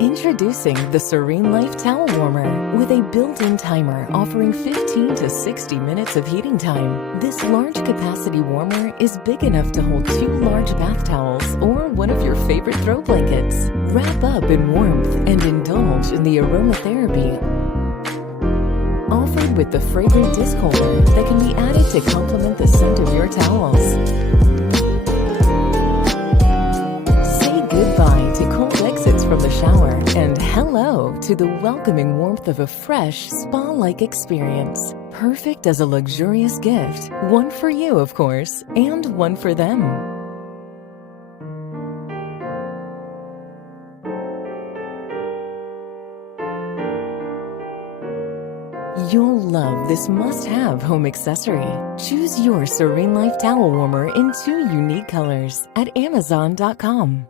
Introducing the SereneLife Towel Warmer with a built-in timer offering 15 to 60 minutes of heating time. This large capacity warmer is big enough to hold 2 large bath towels or one of your favorite throw blankets. Wrap up in warmth and indulge in the aromatherapy. Offered with the fragrant disc holder that can be added to complement the scent of your towels. Say goodbye to cold exits from the shower and hello to the welcoming warmth of a fresh, spa-like experience. Perfect as a luxurious gift. One for you, of course, and one for them. You'll love this must-have home accessory. Choose your SereneLife Towel Warmer in 2 unique colors at Amazon.com.